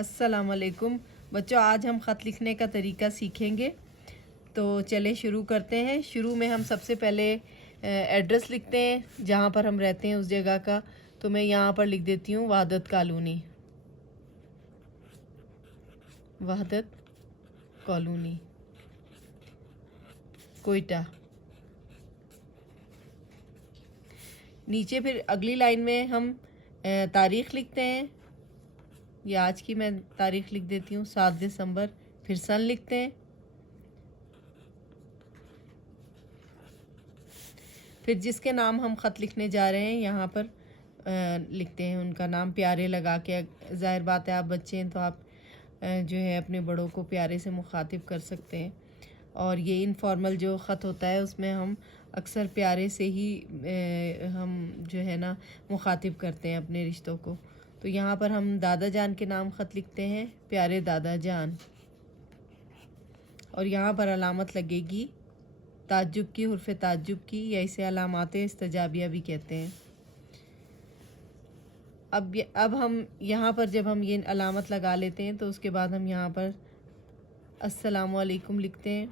अस्सलाम वालेकुम बच्चों, आज हम ख़त लिखने का तरीका सीखेंगे। तो चलें शुरू करते हैं। शुरू में हम सबसे पहले एड्रेस लिखते हैं जहाँ पर हम रहते हैं उस जगह का। तो मैं यहाँ पर लिख देती हूँ वहदत कॉलोनी, वहदत कॉलोनी, कोयटा। नीचे फिर अगली लाइन में हम तारीख़ लिखते हैं। ये आज की मैं तारीख़ लिख देती हूँ 7 दिसंबर। फिर सन लिखते हैं। फिर जिसके नाम हम ख़त लिखने जा रहे हैं यहाँ पर लिखते हैं उनका नाम प्यारे लगा के। ज़ाहिर बात है आप बच्चे हैं तो आप जो है अपने बड़ों को प्यारे से मुखातिब कर सकते हैं। और ये इनफॉर्मल जो ख़त होता है उसमें हम अक्सर प्यारे से ही हम जो है ना मुखातिब करते हैं अपने रिश्तों को। तो यहाँ पर हम दादा जान के नाम ख़त लिखते हैं, प्यारे दादा जान। और यहाँ पर अलामत लगेगी ताज्जुब की, हुर्फ़े ताज्जुब की, या इसे अलामाते इस्तजाबिया भी कहते हैं। अब हम यहाँ पर जब हम ये अलामत लगा लेते हैं तो उसके बाद हम यहाँ पर अस्सलामु अलैकुम लिखते हैं।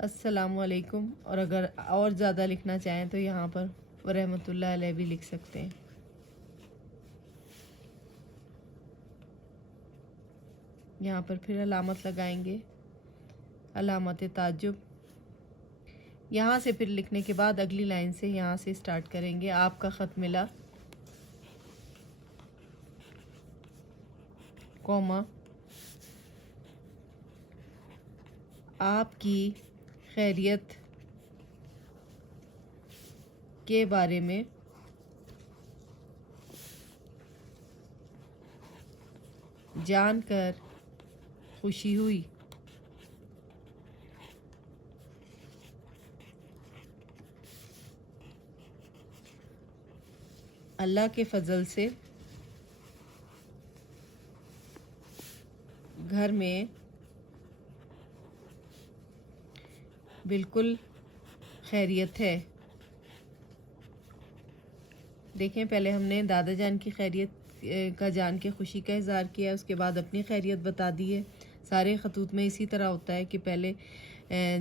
अस्सलामु अलैकुम। और अगर और ज़्यादा लिखना चाहें तो यहाँ पर व रहमतुल्लाह अलैह भी लिख सकते हैं। यहाँ पर फिर अलामत लगाएंगे, अलामत ताज्जुब। यहाँ से फिर लिखने के बाद अगली लाइन से यहाँ से स्टार्ट करेंगे। आपका ख़त मिला, कॉमा, आपकी खैरियत के बारे में जानकर खुशी हुई। अल्लाह के फजल से घर में बिल्कुल खैरियत है। देखें, पहले हमने दादा जान की खैरियत का जान के खुशी का इज़हार किया, उसके बाद अपनी खैरियत बता दी है। सारे ख़तूत में इसी तरह होता है कि पहले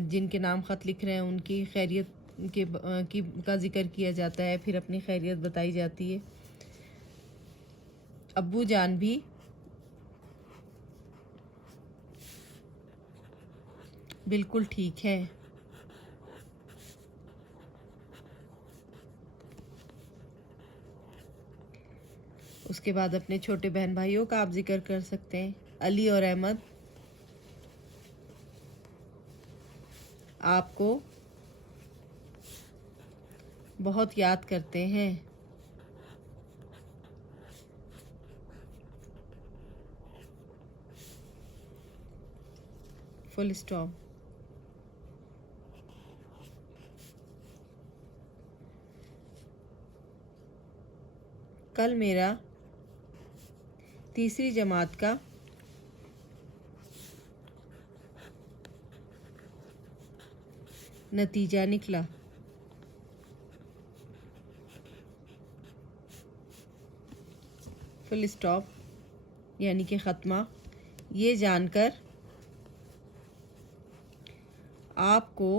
जिनके नाम ख़त लिख रहे हैं उनकी खैरियत का ज़िक्र किया जाता है, फिर अपनी खैरियत बताई जाती है। अब्बू जान भी बिल्कुल ठीक है। उसके बाद अपने छोटे बहन भाइयों का आप जिक्र कर सकते हैं। अली और अहमद आपको बहुत याद करते हैं। Full stop. कल मेरा तीसरी जमात का नतीजा निकला। फुल स्टॉप यानी कि ख़त्मा। ये जानकर आपको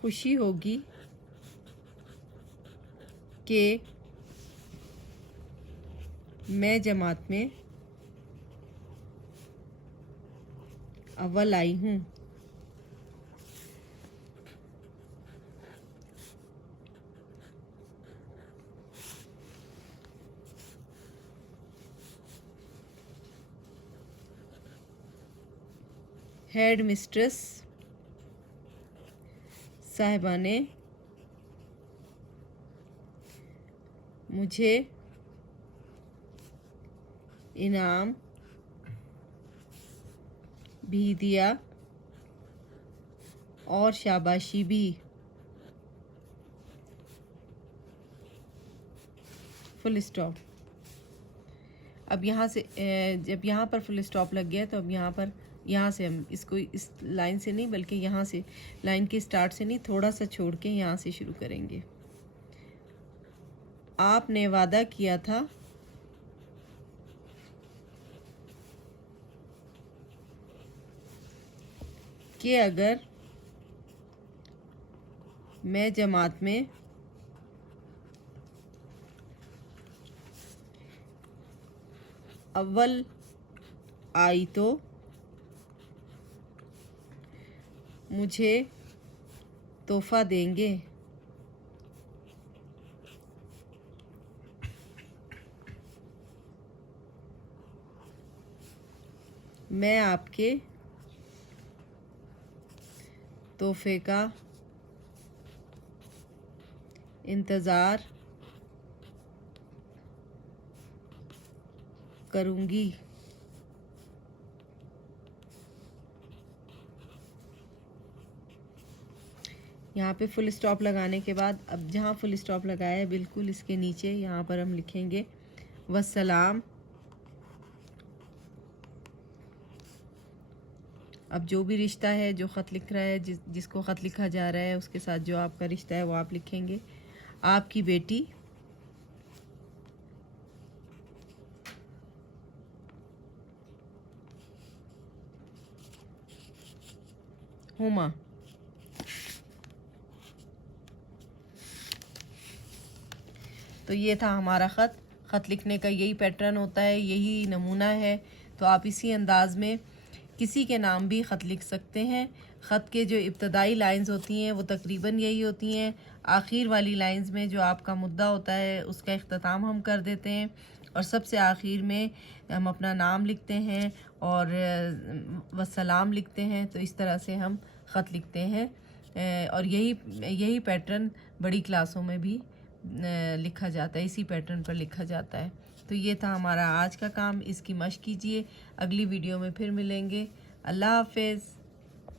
खुशी होगी कि मैं जमात में अव्वल आई हूँ। हेड मिस्ट्रेस साहिबा ने मुझे इनाम भी दिया और शाबाशी भी। Full stop. अब यहाँ से जब यहाँ पर फुल स्टॉप लग गया तो अब यहाँ से हम इसको इस लाइन से नहीं बल्कि यहाँ से लाइन के स्टार्ट से नहीं, थोड़ा सा छोड़ के यहाँ से शुरू करेंगे। आपने वादा किया था कि अगर मैं जमात में अव्वल आई तो मुझे तोहफा देंगे। मैं आपके तोहफे का इंतज़ार करूँगी। यहाँ पे फुल स्टॉप लगाने के बाद अब जहाँ फुल स्टॉप लगाया है बिल्कुल इसके नीचे यहाँ पर हम लिखेंगे वस्सलाम। अब जो भी रिश्ता है, जो ख़त लिख रहा है, जिसको ख़त लिखा जा रहा है, उसके साथ जो आपका रिश्ता है वो आप लिखेंगे। आपकी बेटी हुमा। तो ये था हमारा ख़त लिखने का यही पैटर्न होता है, यही नमूना है। तो आप इसी अंदाज़ में किसी के नाम भी ख़त लिख सकते हैं। ख़त के जो इब्तदाई लाइंस होती हैं वो तकरीबन यही होती हैं। आखिर वाली लाइंस में जो आपका मुद्दा होता है उसका इख्तिताम हम कर देते हैं और सबसे आखिर में हम अपना नाम लिखते हैं और वस्सलाम लिखते हैं। तो इस तरह से हम ख़त लिखते हैं और यही पैटर्न बड़ी क्लासों में भी लिखा जाता है, इसी पैटर्न पर लिखा जाता है। तो ये था हमारा आज का काम, इसकी मश्क कीजिए। अगली वीडियो में फिर मिलेंगे। अल्लाह हाफ़िज़।